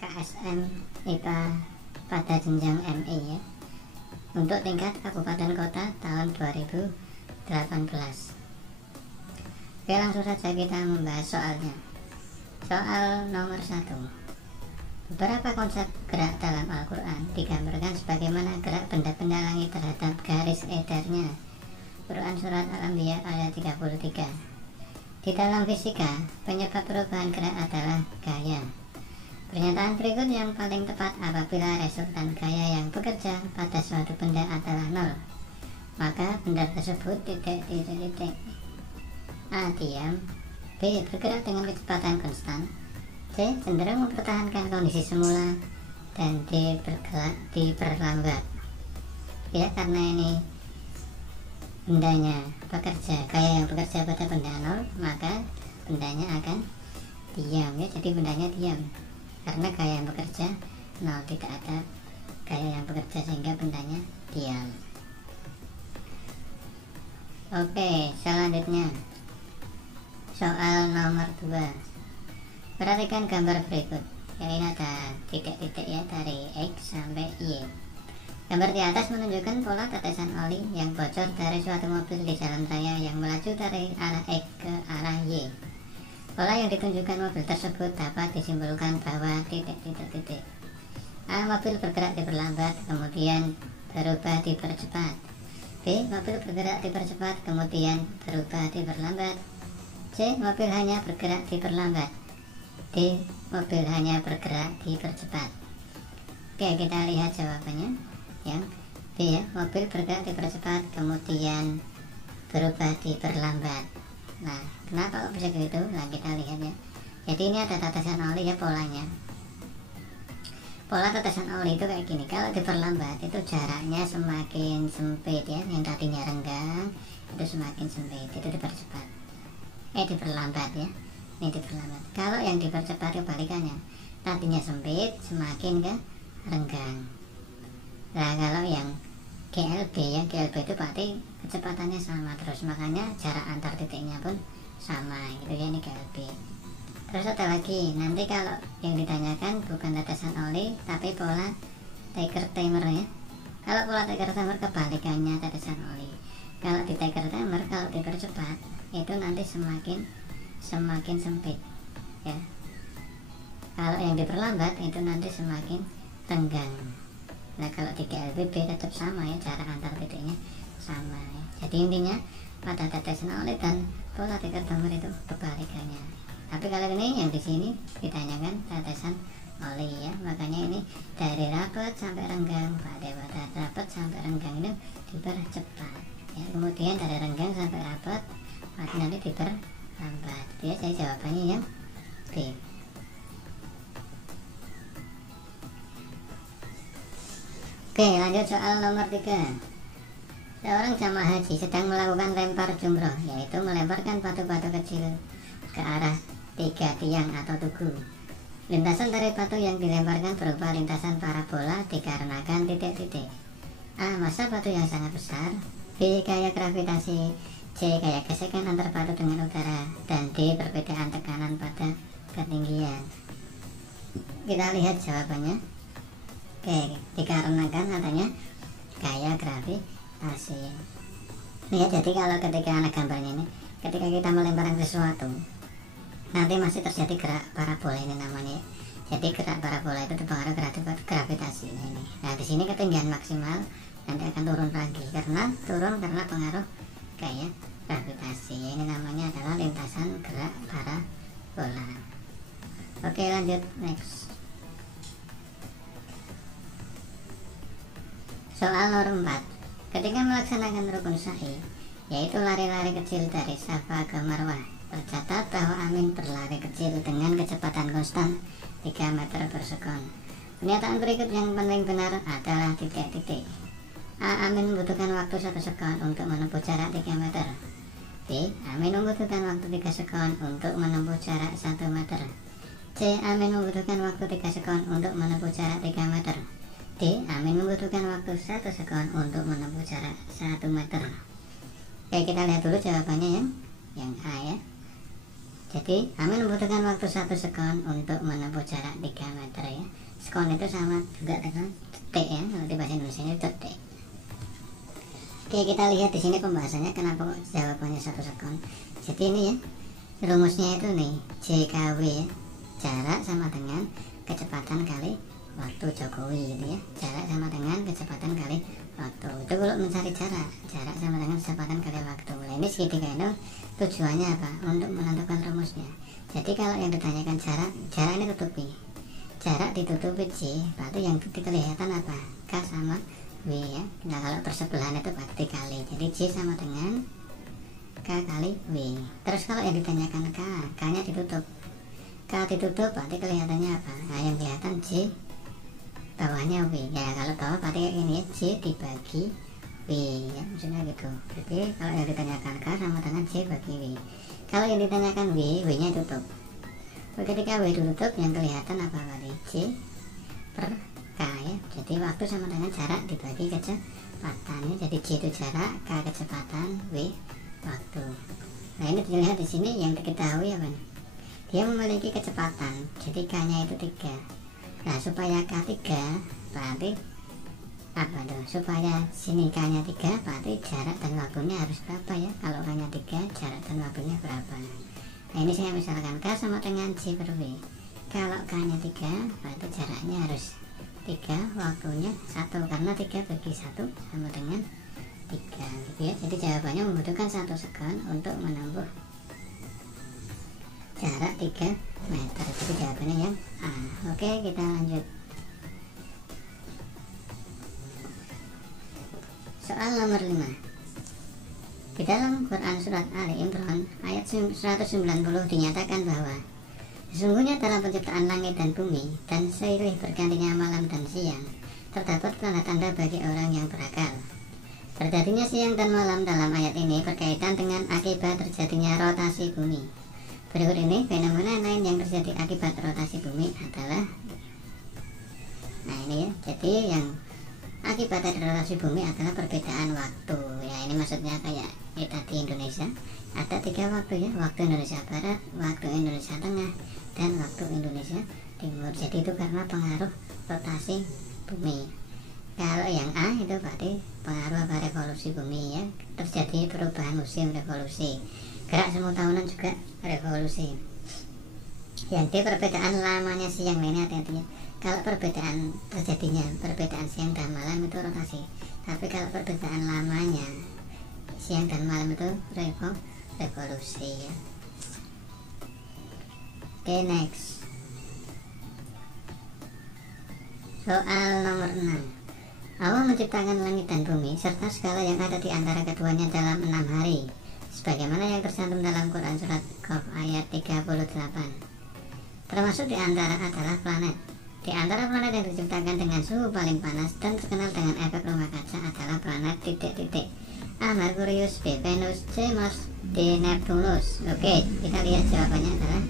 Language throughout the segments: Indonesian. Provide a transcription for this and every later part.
KSM IPA pada jenjang ME ya, untuk tingkat kabupaten kota tahun 2018. Oke, langsung saja kita membahas soalnya. Soal nomor 1. Beberapa konsep gerak dalam Al-Quran digambarkan sebagaimana gerak benda-benda langit terhadap garis edarnya. Quran Surat Al-Anbiya ayat 33. Di dalam fisika, penyebab perubahan gerak adalah gaya. Pernyataan berikut yang paling tepat apabila resultan gaya yang bekerja pada suatu benda adalah 0. Maka benda tersebut A. Diam, B. Bergerak dengan kecepatan konstan, C. Cenderung mempertahankan kondisi semula, dan D. Bergerak diperlambat. Ya, karena ini bendanya bekerja, gaya yang bekerja pada benda 0, maka bendanya akan diam ya, jadi bendanya diam. Karena gaya yang bekerja 0, tidak ada gaya yang bekerja sehingga bendanya diam. Oke, selanjutnya soal nomor 2. Perhatikan gambar berikut. Ya, ini ada titik-titik ya, dari X sampai Y. Gambar di atas menunjukkan pola tetesan oli yang bocor dari suatu mobil di jalan raya yang melaju dari arah X ke arah Y. Pola yang ditunjukkan mobil tersebut dapat disimpulkan bahwa titik-titik. A. Mobil bergerak diperlambat, kemudian berubah dipercepat. B. Mobil bergerak dipercepat, kemudian berubah diperlambat. C. Mobil hanya bergerak diperlambat. D. Mobil hanya bergerak dipercepat. Oke, kita lihat jawabannya. Yang B ya, mobil bergerak dipercepat, kemudian berubah diperlambat. Nah, kenapa kok bisa begitu? Nah, kita lihat ya. Jadi ini ada tetesan oli ya, polanya. Pola tetesan oli itu kayak gini. Kalau diperlambat itu jaraknya semakin sempit ya, yang tadinya renggang itu semakin sempit, itu dipercepat. Diperlambat ya. Ini diperlambat. Kalau yang dipercepat kebalikannya, tadinya sempit semakin ke renggang. Nah, kalau yang GLB ya, GLB itu berarti kecepatannya sama terus, makanya jarak antar titiknya pun sama gitu ya, ini GLB. Terus ada lagi, nanti kalau yang ditanyakan bukan tetesan oli tapi pola Tiger Timer ya. Kalau pola Tiger Timer kebalikannya tetesan oli. Kalau di Tiger Timer, kalau dipercepat itu nanti semakin sempit ya. Kalau yang diperlambat itu nanti semakin renggang. Nah, kalau di GLB tetap sama ya, jarak antar titiknya sama ya. Jadi intinya pada tetesan oli dan pola Tiger Timer itu kebalikannya. Tapi kalau ini yang di sini ditanyakan tetesan oli ya, makanya ini dari rapat sampai renggang, pada rapat sampai renggang ini dipercepat ya. Kemudian dari renggang sampai rapat nanti diperlambat. Ya, saya jawabannya yang B. Oke, lanjut soal nomor 3. Seorang jamaah haji sedang melakukan lempar jumroh, yaitu melemparkan batu-batu kecil ke arah 3 tiang atau tugu. Lintasan dari batu yang dilemparkan berupa lintasan parabola dikarenakan titik-titik. A. Massa batu yang sangat besar, B. Gaya gravitasi, C. Gaya gesekan antar batu dengan udara, dan D. Perbedaan tekanan pada ketinggian. Kita lihat jawabannya. Oke, dikarenakan katanya gaya gravitasi. Ya, jadi kalau ketika anak gambarnya ini, ketika kita melemparkan sesuatu, nanti masih terjadi gerak parabola ini namanya. Jadi gerak parabola itu terpengaruh gravitasi ini. Nah, di sini ketinggian maksimal nanti akan turun lagi karena pengaruh gaya gravitasi. Ini namanya adalah lintasan gerak parabola. Oke, lanjut next. Soal nomor 4. Ketika melaksanakan rukun sa'i, yaitu lari-lari kecil dari Safa ke Marwah, tercatat bahwa Amin berlari kecil dengan kecepatan konstan 3 meter per sekon. Pernyataan berikut yang paling benar adalah titik-titik. A. Amin membutuhkan waktu 1 sekon untuk menempuh jarak 3 meter. B. Amin membutuhkan waktu 3 sekon untuk menempuh jarak 1 meter. C. Amin membutuhkan waktu 3 sekon untuk menempuh jarak 3 meter. D. Amin membutuhkan waktu 1 sekon untuk menempuh jarak 1 meter. Oke, kita lihat dulu jawabannya yang A ya. Jadi kami membutuhkan waktu 1 sekon untuk menempuh jarak 3 meter ya. Sekon itu sama juga dengan detik ya, kalau di bahasa Indonesia itu detik. Oke, kita lihat di sini pembahasannya kenapa jawabannya 1 sekon. Jadi ini ya, rumusnya itu nih, JKW ya, jarak sama dengan kecepatan kali waktu Jokowi gitu ya. Jarak sama dengan kecepatan kali waktu. Itu kalau mencari jarak sama dengan kecepatan kali waktu. Nah, ini segitiga itu tujuannya apa? Untuk menentukan rumusnya. Jadi kalau yang ditanyakan jarak ini tutupi. Jarak ditutupi J, berarti yang kelihatan apa? K sama W ya. Nah, kalau bersebelahan itu berarti dikali. Jadi J sama dengan K kali W. Terus kalau yang ditanyakan K nya ditutup. K ditutup berarti kelihatannya apa? Nah, yang kelihatan J, bawahnya W ya. Kalau bawah berarti kayak gini ya, J dibagi W ya, maksudnya gitu. Jadi kalau yang ditanyakan K sama dengan J bagi W. Kalau yang ditanyakan W nya tutup. Ketika W ditutup, yang kelihatan apa kali? J per K ya. Jadi waktu sama dengan jarak dibagi kecepatan ya. Jadi J itu jarak, K kecepatan, W waktu. Nah, ini dilihat di sini yang diketahui apa nih? Dia memiliki kecepatan, jadi K nya itu 3. Nah, supaya K 3 berarti apa tuh? Supaya sini K nya 3 berarti jarak dan waktunya harus berapa ya? Kalau K nya 3, jarak dan waktunya berapa? Nah, ini saya misalkan K sama dengan J per W. Kalau K nya 3 berarti jaraknya harus 3, waktunya 1, karena 3 bagi 1 sama dengan 3 gitu ya. Jadi jawabannya membutuhkan 1 sekon untuk menempuh jarak 3 meter. Jadi jawabannya yang A. Oke, kita lanjut. Soal nomor 5. Di dalam Quran surat Ali Imran ayat 190 dinyatakan bahwa sesungguhnya dalam penciptaan langit dan bumi dan seiring bergantinya malam dan siang terdapat tanda-tanda bagi orang yang berakal. Terjadinya siang dan malam dalam ayat ini berkaitan dengan akibat terjadinya rotasi bumi. Berikut ini fenomena lain yang terjadi akibat rotasi bumi adalah, nah ini ya, jadi yang akibat dari rotasi bumi adalah perbedaan waktu ya. Ini maksudnya kayak kita di Indonesia ada 3 waktu ya, waktu Indonesia Barat, waktu Indonesia Tengah, dan waktu Indonesia Timur. Jadi itu karena pengaruh rotasi bumi. Kalau yang A itu berarti pengaruh apa? Revolusi bumi ya, terjadi perubahan musim, revolusi. Gerak semu tahunan juga revolusi. Yang D perbedaan lamanya siang. Ini hati-hati ya. Kalau perbedaan terjadinya perbedaan siang dan malam itu rotasi. Tapi kalau perbedaan lamanya siang dan malam itu revolusi ya. Oke, next. Soal nomor 6. Allah menciptakan langit dan bumi serta segala yang ada di antara keduanya dalam 6 hari, sebagaimana yang tercantum dalam Quran surat Qaf ayat 38. Termasuk di antara adalah planet. Di antara planet yang diciptakan dengan suhu paling panas dan terkenal dengan efek rumah kaca adalah planet titik-titik. A. Merkurius, B. Venus, C. Mars, D. Neptunus. Oke, kita lihat jawabannya adalah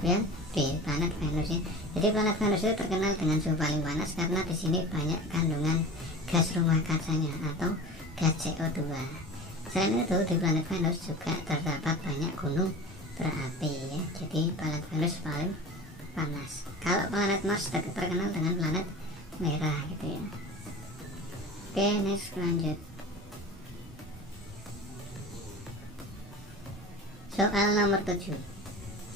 ya, B. Planet Venus ya. Jadi planet Venus itu terkenal dengan suhu paling panas karena di sini banyak kandungan gas rumah kacanya atau gas CO2. Selain itu di planet Venus juga terdapat banyak gunung berapi ya. Jadi planet Venus paling panas. Kalau planet Mars terkenal dengan planet merah gitu ya. Oke, next, lanjut. Soal nomor 7.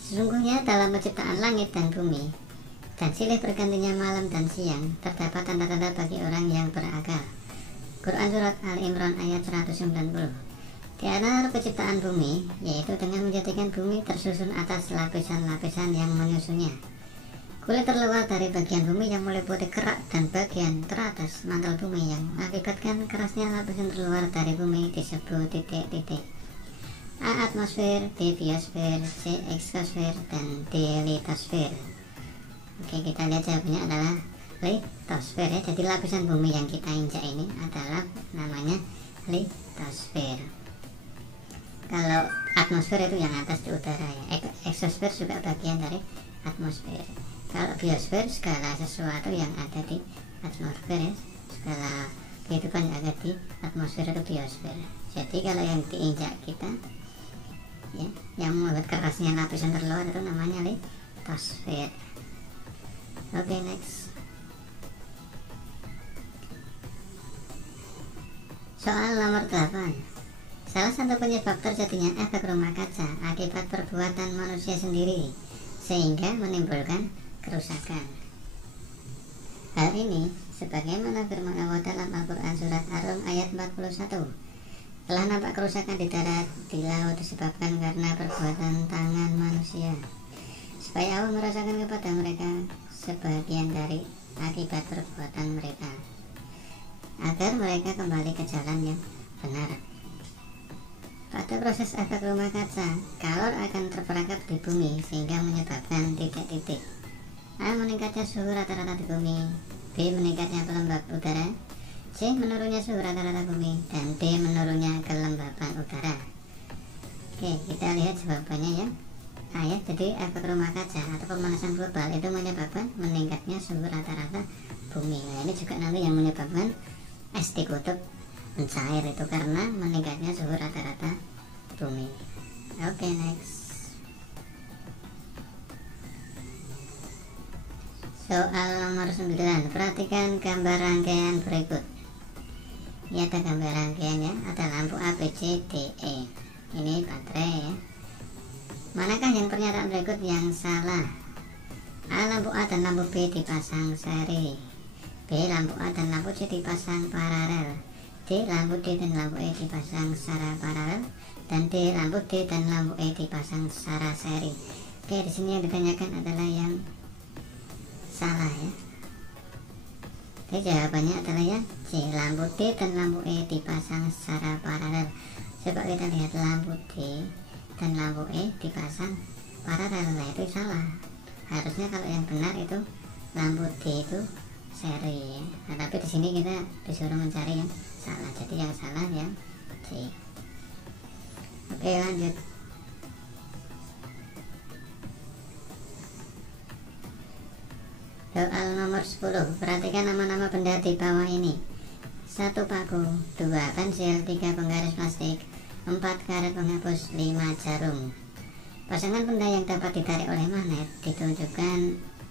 Sesungguhnya dalam penciptaan langit dan bumi dan silih bergantinya malam dan siang terdapat tanda-tanda bagi orang yang berakal. Quran surat Al-Imran ayat 190. Di antara penciptaan bumi yaitu dengan menjadikan bumi tersusun atas lapisan-lapisan yang menyusunnya. Kulit terluar dari bagian bumi yang meliputi kerak dan bagian teratas mantel bumi yang mengakibatkan kerasnya lapisan terluar dari bumi disebut titik-titik. A. Atmosfer, B. Biosfer, C. Eksosfer, dan D. Litosfer. Oke, kita lihat jawabannya adalah litosfer ya. Jadi lapisan bumi yang kita injak ini adalah namanya litosfer. Kalau atmosfer itu yang atas di udara ya. Eksosfer juga bagian dari atmosfer. Kalau biosfer skala sesuatu yang ada di atmosfer ya. Skala kehidupan yang ada di atmosfer itu biosfer. Jadi kalau yang diinjak kita ya, yang membuat kerasnya lapisan terluar itu namanya litosfer. Oke, next. Soal nomor 8. Salah satu penyebab terjadinya efek rumah kaca akibat perbuatan manusia sendiri sehingga menimbulkan kerusakan. Hal ini sebagaimana firman Allah dalam Al-Quran surat Ar-Rum ayat 41. Telah nampak kerusakan di darat, di laut disebabkan karena perbuatan tangan manusia, supaya Allah merasakan kepada mereka sebagian dari akibat perbuatan mereka, agar mereka kembali ke jalan yang benar. Pada proses efek rumah kaca, kalor akan terperangkap di bumi sehingga menyebabkan titik-titik. A. Meningkatnya suhu rata-rata di bumi, B. Meningkatnya pelembab udara, C. Menurunnya suhu rata-rata bumi, dan D. Menurunnya kelembapan udara. Oke, kita lihat jawabannya ya. A ya, jadi efek rumah kaca atau pemanasan global itu menyebabkan meningkatnya suhu rata-rata bumi. Nah, ini juga nanti yang menyebabkan es di kutub mencair itu karena meningkatnya suhu rata-rata bumi. Oke, next. Soal nomor 9. Perhatikan gambar rangkaian berikut. Ini ada gambar rangkaian ya, ada lampu A, B, C, D, E. Ini baterai ya. Manakah yang pernyataan berikut yang salah? A. Lampu A dan lampu B dipasang seri. B. Lampu A dan lampu C dipasang paralel. D. Lampu D dan lampu E dipasang secara paralel. Dan D. Lampu D dan lampu E dipasang secara seri. Oke, di sini yang ditanyakan adalah yang salah ya. Oke, jawabannya adalah yang C. Lampu D dan lampu E dipasang secara paralel. Coba kita lihat, lampu D dan lampu E dipasang paralel. Nah, itu salah. Harusnya kalau yang benar itu lampu D itu seri ya. Nah, tapi di sini kita disuruh mencari yang salah. Jadi yang salah yang C. Oke, lanjut. Soal nomor 10. Perhatikan nama-nama benda di bawah ini. 1 paku, 2 pensil, 3 penggaris plastik, 4 karet penghapus, 5 jarum. Pasangan benda yang dapat ditarik oleh magnet ditunjukkan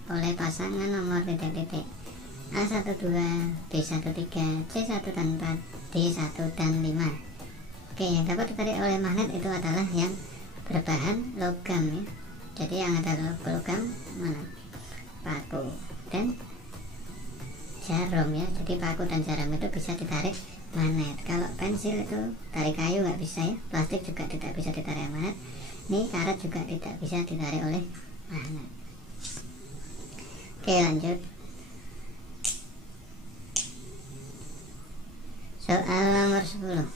oleh pasangan nomor titik-titik A12, B13, C1 dan 4, D1 dan 5. Oke, yang dapat ditarik oleh magnet itu adalah yang berbahan logam ya. Jadi yang ada logam mana? Paku dan jarum ya. Jadi paku dan jarum itu bisa ditarik magnet. Kalau pensil itu tarik kayu nggak bisa ya. Plastik juga tidak bisa ditarik magnet. Ini karet juga tidak bisa ditarik oleh magnet. Oke, lanjut. Soal nomor 10.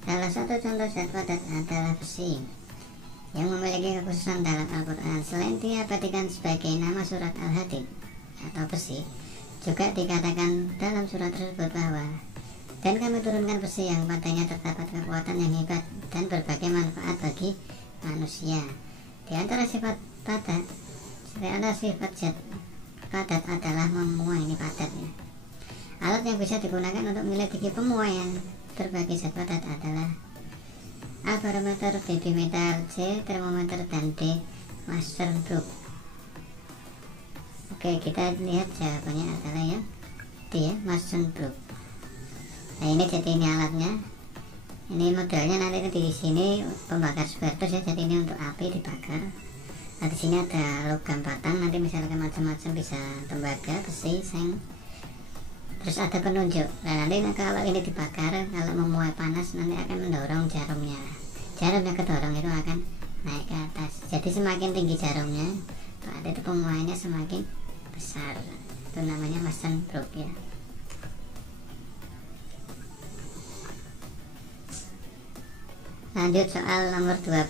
Salah satu contoh zat padat adalah besi yang memiliki kekhususan dalam Al-Quran. Selain diabadikan sebagai nama surat Al-Hadid atau besi, juga dikatakan dalam surat tersebut bahwa dan kami turunkan besi yang padanya terdapat kekuatan yang hebat dan berbagai manfaat bagi manusia. Di antara sifat padat, zat padat adalah memuai. Ini padat ya. Alat yang bisa digunakan untuk menyelidiki pemuaian berbagai zat padat adalah A. Barometer, B. Bimeter, C. Termometer, dan D. Masterbrug. Oke, kita lihat jawabannya adalah yang D ya, Masterbrug. Nah, ini jadi ini alatnya. Ini modelnya nanti di sini pembakar spiritus ya, jadi ini untuk api dibakar. Nah, di sini ada logam batang, nanti misalkan macam-macam, bisa tembaga, besi, seng. Terus ada penunjuk. Nah, nanti kalau ini dibakar, kalau memuai panas nanti akan mendorong jarumnya. Jarumnya kedorong itu akan naik ke atas. Jadi semakin tinggi jarumnya, berarti itu pemuaiannya semakin besar. Itu namanya Masterbrug ya. Lanjut soal nomor 12.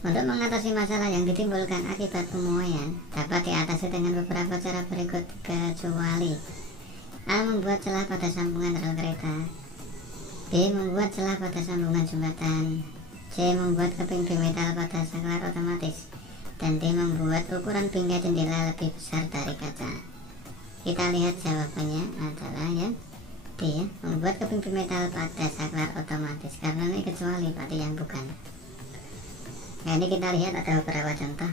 Untuk mengatasi masalah yang ditimbulkan akibat pemuaian dapat diatasi dengan beberapa cara berikut, kecuali A. Membuat celah pada sambungan rel kereta, B. Membuat celah pada sambungan jembatan, C. Membuat keping bimetal pada saklar otomatis, dan D. Membuat ukuran bingkai jendela lebih besar dari kaca. Kita lihat jawabannya adalah yang D D ya, membuat keping bimetal pada saklar otomatis, karena ini kecuali pada yang bukan. Nah ini kita lihat ada beberapa contoh.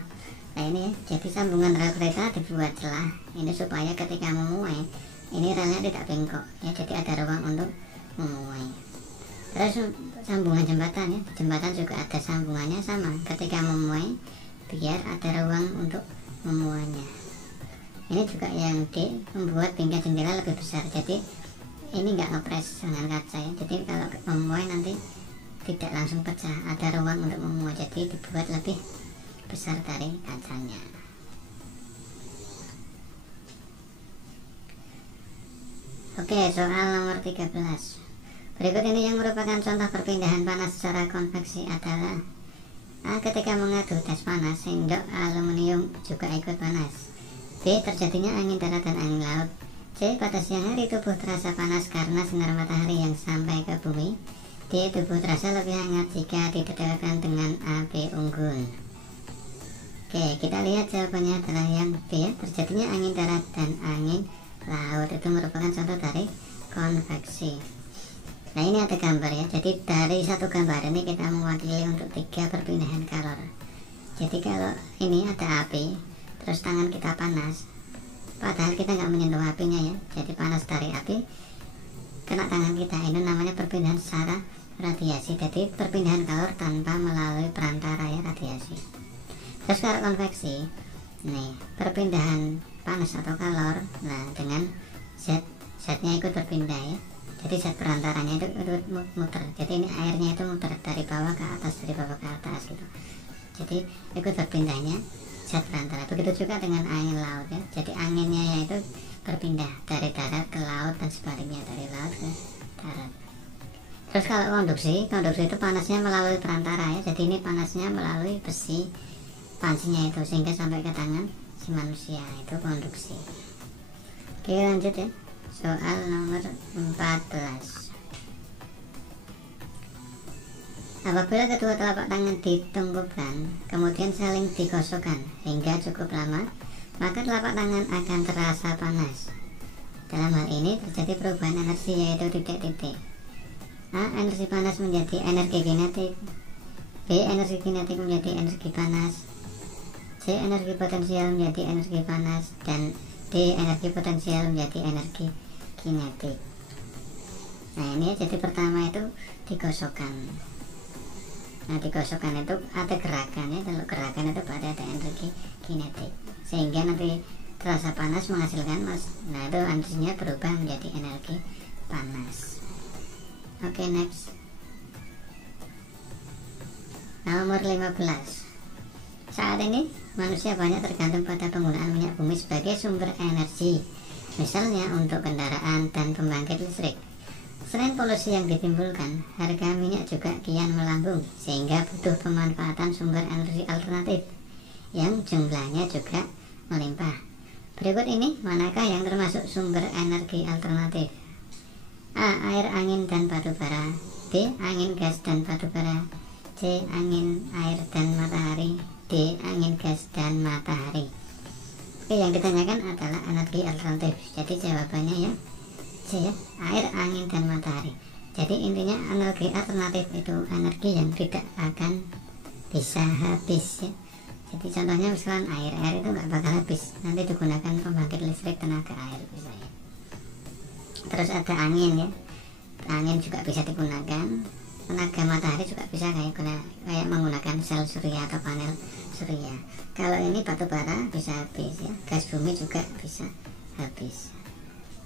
Nah ini ya, jadi sambungan rel kereta dibuat celah ini supaya ketika memuai ini relnya tidak bengkok ya, jadi ada ruang untuk memuai. Terus sambungan jembatan ya, jembatan juga ada sambungannya sama, ketika memuai biar ada ruang untuk memuainya. Ini juga yang D, membuat bingkai jendela lebih besar, jadi ini nggak ngepres dengan kaca ya, jadi kalau memuai nanti tidak langsung pecah, ada ruang untuk memuai, jadi dibuat lebih besar dari kacanya. Oke, soal nomor 13. Berikut ini yang merupakan contoh perpindahan panas secara konveksi adalah A. Ketika mengadu tes panas, sendok aluminium juga ikut panas. B. Terjadinya angin darat dan angin laut. C. Pada siang hari tubuh terasa panas karena sinar matahari yang sampai ke bumi. D. Tubuh terasa lebih hangat jika didekatkan dengan api unggun. Oke, kita lihat jawabannya adalah yang B ya, terjadinya angin darat dan angin laut. Itu merupakan contoh dari konveksi. Nah ini ada gambar ya, jadi dari satu gambar ini kita mewakili untuk 3 perpindahan kalor. Jadi kalau ini ada api, terus tangan kita panas, padahal kita nggak menyentuh apinya ya, jadi panas dari api kena tangan kita, ini namanya perpindahan secara radiasi. Jadi perpindahan kalor tanpa melalui perantara ya, radiasi. Terus kalau konveksi, nih perpindahan panas atau kalor, nah dengan zatnya ikut berpindah ya, jadi zat perantaranya itu muter, jadi ini airnya itu muter dari bawah ke atas, dari bawah ke atas gitu, jadi ikut berpindahnya zat perantara. Begitu juga dengan angin laut ya, jadi anginnya yaitu berpindah dari darat ke laut dan sebaliknya, dari laut ke darat. Terus kalau konduksi itu panasnya melalui perantara ya, jadi ini panasnya melalui besi pancinya itu sehingga sampai ke tangan si manusia, itu konduksi. Oke lanjut ya, soal nomor 14. Apabila kedua telapak tangan ditungkukan kemudian saling digosokkan hingga cukup lama, maka telapak tangan akan terasa panas. Dalam hal ini terjadi perubahan energi yaitu titik-titik. A. Energi panas menjadi energi kinetik. B. Energi kinetik menjadi energi panas. C. Energi potensial menjadi energi panas. Dan D. Energi potensial menjadi energi kinetik. Nah ini jadi pertama itu digosokkan. Nah digosokkan itu ada gerakannya, kalau gerakan itu pada ada energi kinetik sehingga nanti terasa panas menghasilkan nah itu energinya berubah menjadi energi panas. Oke next, nomor 15. Saat ini manusia banyak tergantung pada penggunaan minyak bumi sebagai sumber energi, misalnya untuk kendaraan dan pembangkit listrik. Selain polusi yang ditimbulkan, harga minyak juga kian melambung sehingga butuh pemanfaatan sumber energi alternatif yang jumlahnya juga melimpah. Berikut ini manakah yang termasuk sumber energi alternatif? A. Air, angin, dan batu bara. B. Angin, gas, dan batu bara. C. Angin, air, dan matahari. D. Angin, gas, dan matahari. Oke, yang ditanyakan adalah energi alternatif, jadi jawabannya ya C ya, air, angin, dan matahari. Jadi intinya energi alternatif itu energi yang tidak akan bisa habis ya. Jadi contohnya misalkan air itu nggak bakal habis, nanti digunakan pembangkit listrik tenaga air misalnya. Terus ada angin ya, angin juga bisa digunakan, tenaga matahari juga bisa kayak menggunakan sel surya atau panel surya. Kalau ini batu bara bisa habis ya, gas bumi juga bisa habis.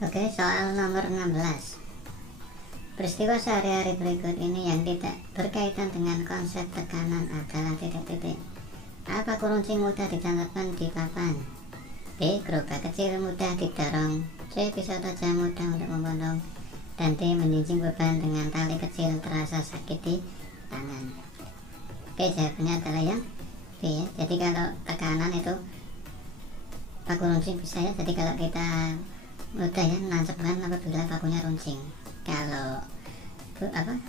Oke, soal nomor 16. Peristiwa sehari-hari berikut ini yang tidak berkaitan dengan konsep tekanan adalah titik-titik. A. Paku runcing mudah dicantumkan di papan. B. Gerobak kecil mudah didorong. C. Pisau tajam mudah untuk memotong. Dan D. Menjinjing beban dengan tali kecil terasa sakit di tangan. Oke, jawabannya adalah yang B ya. Jadi kalau tekanan itu paku runcing bisa ya, jadi kalau kita mudah ya menancapkan apabila pakunya runcing. Kalau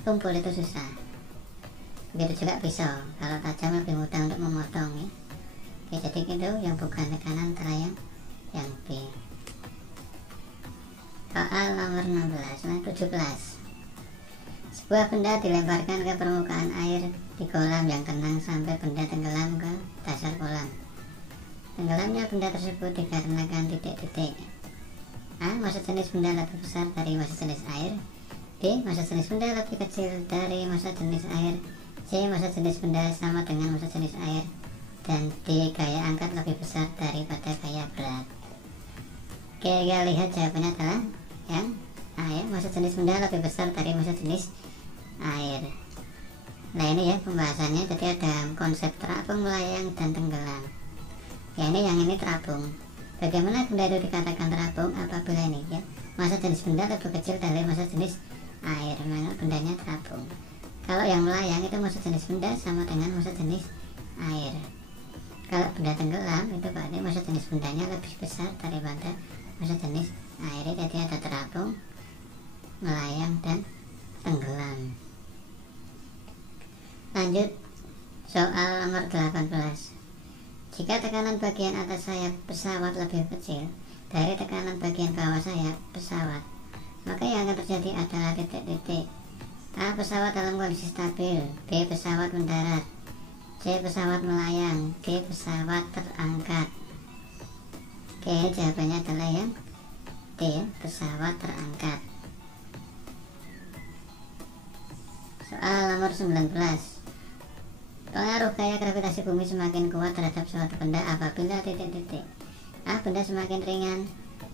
tumpul itu susah. Begitu juga pisau, kalau tajam lebih mudah untuk memotong ya. Oke, jadi itu yang bukan tekanan antara yang B. Soal nomor 17. Sebuah benda dilemparkan ke permukaan air di kolam yang tenang sampai benda tenggelam ke dasar kolam. Tenggelamnya benda tersebut dikarenakan titik-titik. A. Massa jenis benda lebih besar dari massa jenis air. B. Massa jenis benda lebih kecil dari massa jenis air. C. Massa jenis benda sama dengan massa jenis air. Dan D. Gaya angkat lebih besar daripada gaya berat. Oke, kita lihat jawabannya adalah yang A ya, massa jenis benda lebih besar dari massa jenis air. Nah ini ya pembahasannya, jadi ada konsep terapung, melayang, dan tenggelam. Ya yang ini terapung. Bagaimana benda itu dikatakan terapung? Apabila ini ya massa jenis benda lebih kecil dari massa jenis air, maka bendanya terapung. Kalau yang melayang itu massa jenis benda sama dengan massa jenis air. Kalau benda tenggelam itu berarti massa jenis bendanya lebih besar daripada massa jenis air. Jadi ada terapung, melayang, dan tenggelam. Lanjut soal nomor 18. Jika tekanan bagian atas sayap pesawat lebih kecil dari tekanan bagian bawah sayap pesawat, maka yang akan terjadi adalah titik-titik. A. Pesawat dalam kondisi stabil. B. Pesawat mendarat. C. Pesawat melayang. D. Pesawat terangkat. Oke, jawabannya adalah yang D. Pesawat terangkat. Soal nomor 19. Pengaruh gaya gravitasi bumi semakin kuat terhadap suatu benda apabila titik-titik. A. Benda semakin ringan.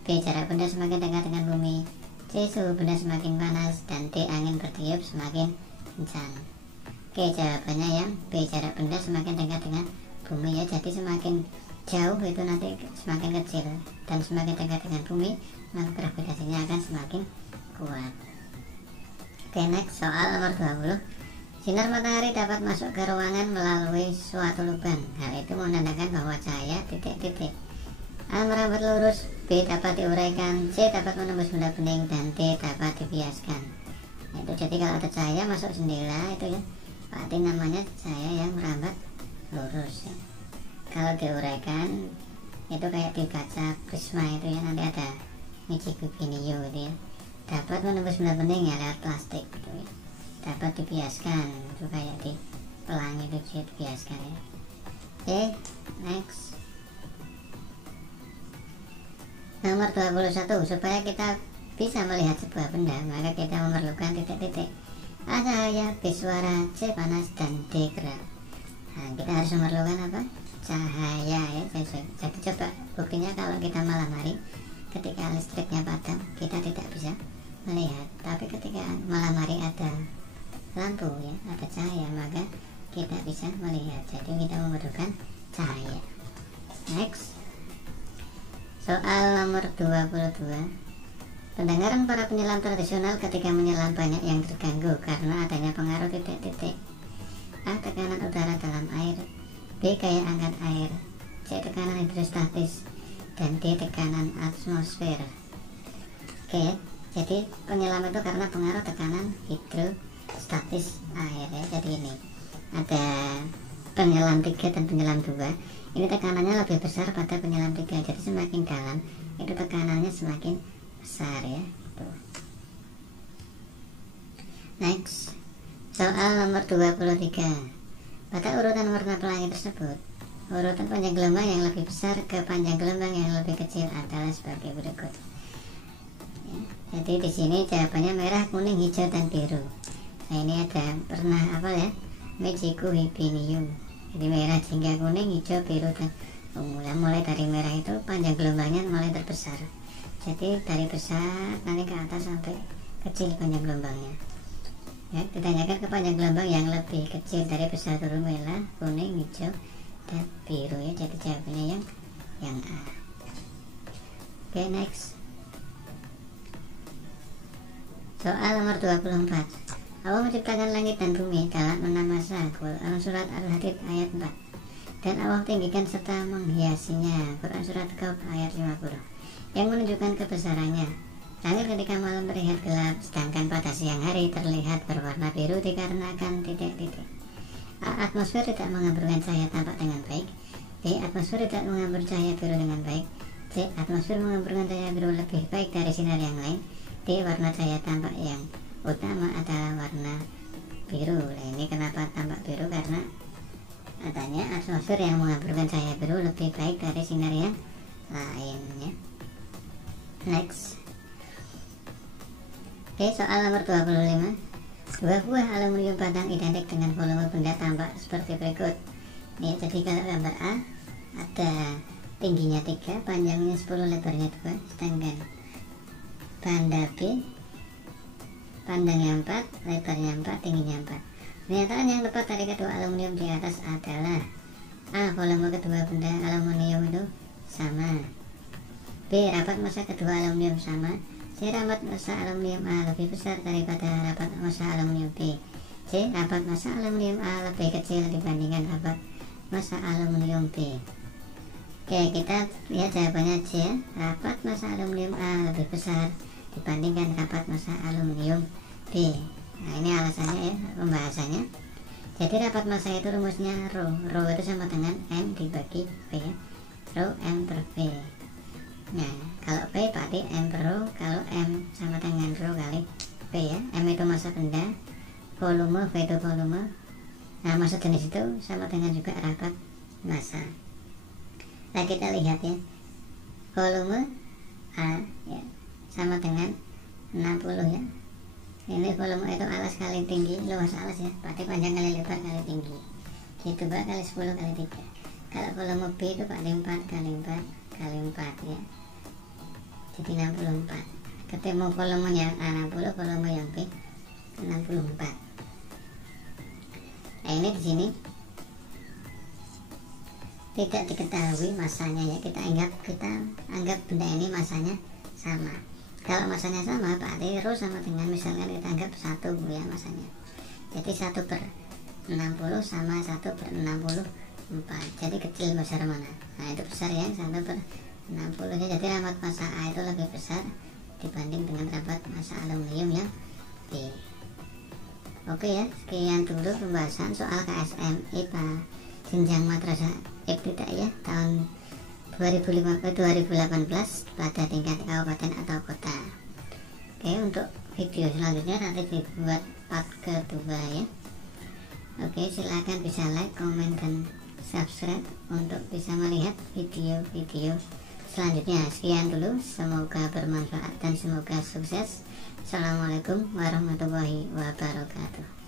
B. Jarak benda semakin dekat dengan bumi. C. Suhu benda semakin panas. Dan D. Angin bertiup semakin kencang. Oke, jawabannya yang B. Jarak benda semakin dekat dengan bumi ya. Jadi semakin jauh itu nanti semakin kecil, dan semakin dekat dengan bumi maka gravitasinya akan semakin kuat. Oke, next soal nomor 20. Sinar matahari dapat masuk ke ruangan melalui suatu lubang. Hal itu menandakan bahwa cahaya titik-titik. A. Merambat lurus. B. Dapat diuraikan. C. Dapat menembus benda bening. Dan D. Dapat dibiaskan. Itu jadi kalau ada cahaya masuk jendela itu ya, berarti namanya cahaya yang merambat lurus ya. Kalau diuraikan itu kayak di kaca prisma itu ya, nanti ada Michikukinio gitu ya. Dapat menembus benda bening ya lewat plastik gitu ya. Dapat dibiaskan itu kayak di pelangi itu bisa dibiaskan ya. Oke, next nomor 21. Supaya kita bisa melihat sebuah benda maka kita memerlukan titik-titik. A. Cahaya. B. Suara. C. Panas. Dan D. Gerak. Nah, kita harus memerlukan apa? Cahaya ya. Jadi coba buktinya kalau kita malam hari ketika listriknya padam kita tidak bisa melihat, tapi ketika malam hari ada lampu ya, ada cahaya, maka kita bisa melihat. Jadi kita memerlukan cahaya. Next soal nomor 22. Pendengaran para penyelam tradisional ketika menyelam banyak yang terganggu karena adanya pengaruh titik-titik. A. Tekanan udara dalam air. B. Gaya angkat air. C. Tekanan hidrostatis. Dan D. Tekanan atmosfer. Oke, jadi penyelam itu karena pengaruh tekanan hidrostatis air ya. Jadi ini ada penyelam 3 dan penyelam 2. Ini tekanannya lebih besar pada penyelam 3. Jadi semakin dalam itu tekanannya semakin besar ya. Next soal nomor 23. Pada urutan warna pelangi tersebut, urutan panjang gelombang yang lebih besar ke panjang gelombang yang lebih kecil adalah sebagai berikut ya. Jadi di sini jawabannya merah, kuning, hijau, dan biru. Nah ini ada pernah apa ya, Michikukinio. Jadi merah, jingga, kuning, hijau, biru, dan ungu. Mulai dari merah itu panjang gelombangnya mulai terbesar. Jadi dari besar nanti ke atas sampai kecil panjang gelombangnya ya. Ditanyakan ke panjang gelombang yang lebih kecil dari besar turun merah, kuning, hijau, dan biru ya. Jadi jawabannya yang A. Oke, next soal nomor 24. Allah menciptakan langit dan bumi dalam 6 masa. Quran surat Al-Hadid ayat 4. Dan Allah tinggikan serta menghiasinya. Quran surat Qaf ayat 50. Yang menunjukkan kebesarannya. Langit ketika malam terlihat gelap, sedangkan pada siang hari terlihat berwarna biru dikarenakan titik-titik. A. Atmosfer tidak mengamburkan cahaya tampak dengan baik. B. Atmosfer tidak mengambil cahaya biru dengan baik. C. Atmosfer mengemburkan cahaya biru lebih baik dari sinar yang lain. D. Warna cahaya tampak yang utama adalah warna biru. Nah, ini kenapa tampak biru? Karena katanya atmosfer yang mengamburkan cahaya biru lebih baik dari sinar yang lainnya. Next. Oke, soal nomor 25. Dua buah aluminium batang identik dengan volume benda tampak seperti berikut. Nih, jadi kalau gambar A ada tingginya 3, panjangnya 10, lebarnya 2, sedangkan benda B panjangnya 4, lebarnya 4, tingginya 4. Pernyataan yang tepat dari kedua aluminium di atas adalah A. Volume kedua benda aluminium itu sama. B. Rapat massa kedua aluminium sama. C. Rapat massa aluminium A lebih besar daripada rapat massa aluminium B. C. Rapat massa aluminium A lebih kecil dibandingkan rapat massa aluminium B. Oke, kita lihat jawabannya C. Rapat massa aluminium A lebih besar dibandingkan rapat massa aluminium B. Nah, ini alasannya ya, pembahasannya. Jadi rapat massa itu rumusnya rho. Rho itu sama dengan M dibagi V ya. Rho M per V. Nah, kalau V berarti M per rho, kalau M sama dengan rho kali V ya. M itu massa benda, volume, V itu volume. Nah, massa jenis itu sama dengan juga rapat massa. Nah, kita lihat ya, volume A ya, sama dengan 60 ya. Ini volume itu alas kali tinggi, luas alas ya, berarti panjang kali lebar kali tinggi. Gitu Mbak, kali 10 kali 3. Kalau volume B itu berarti 4 kali 4 kali 4 ya, jadi 64. Ketemu volume yang A 60, volume yang B 64. Nah, ini di sini tidak diketahui masanya ya, kita anggap benda ini masanya sama. Kalau masanya sama berarti rho sama dengan, misalkan kita anggap 1 ya masanya, jadi 1 per 60 sama 1 per 64. Jadi kecil besar mana? Nah, itu besar ya, 1 per 60 ya. Jadi rapat massa A itu lebih besar dibanding dengan rapat massa aluminium yang B. Oke ya, sekian dulu pembahasan soal KSM IPA jenjang madrasah ibtidaiyah tahun 2018 pada tingkat kabupaten atau kota. Oke, untuk video selanjutnya nanti dibuat part kedua ya. Oke, silakan bisa like, komen, dan subscribe untuk bisa melihat video-video selanjutnya. Sekian dulu, semoga bermanfaat dan semoga sukses. Assalamualaikum warahmatullahi wabarakatuh.